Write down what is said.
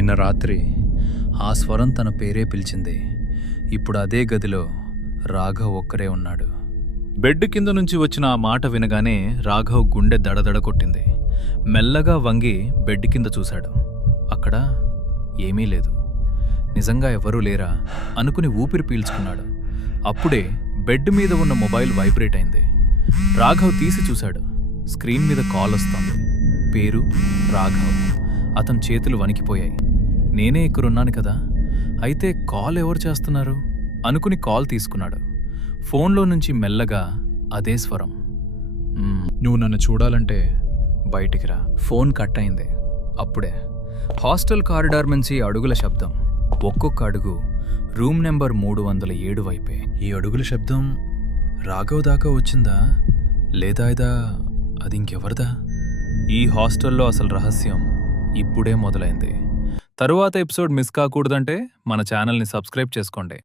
నిన్న రాత్రి ఆ స్వరం తన పేరే పిలిచింది. ఇప్పుడు అదే గదిలో రాఘవ్ ఒక్కరే ఉన్నాడు. బెడ్ కింద నుంచి వచ్చిన ఆ మాట వినగానే రాఘవ్ గుండె దడదడ కొట్టింది. మెల్లగా వంగి బెడ్ కింద చూశాడు. అక్కడ ఏమీ లేదు. నిజంగా ఎవరూ లేరా అనుకుని ఊపిరి పీల్చుకున్నాడు. అప్పుడే బెడ్ మీద ఉన్న మొబైల్ వైబ్రేట్ అయింది. రాఘవ్ తీసి చూశాడు. స్క్రీన్ మీద కాల్ వస్తోంది. పేరు రాఘవ్. అతని చేతులు వణికిపోయాయి. నేనే ఇక్కడున్నాను కదా, అయితే కాల్ ఎవరు చేస్తున్నారు అనుకుని కాల్ తీసుకున్నాడు. ఫోన్లో నుంచి మెల్లగా అదే స్వరం, నువ్వు నన్ను చూడాలంటే బయటికి రా. ఫోన్ కట్ అయింది. అప్పుడే హాస్టల్ కారిడార్ నుంచి అడుగుల శబ్దం. ఒక్కొక్క అడుగు రూమ్ నెంబర్ 307 వైపే. ఈ అడుగుల శబ్దం రాఘవ్ దాకా వచ్చిందా, లేదా అది ఇంకెవరిదా? ఈ హాస్టల్లో అసలు రహస్యం ఇప్పుడే మొదలైంది. తరువాత ఎపిసోడ్ మిస్ కాకూడదంటే మన ఛానల్ని సబ్స్క్రైబ్ చేసుకోండి.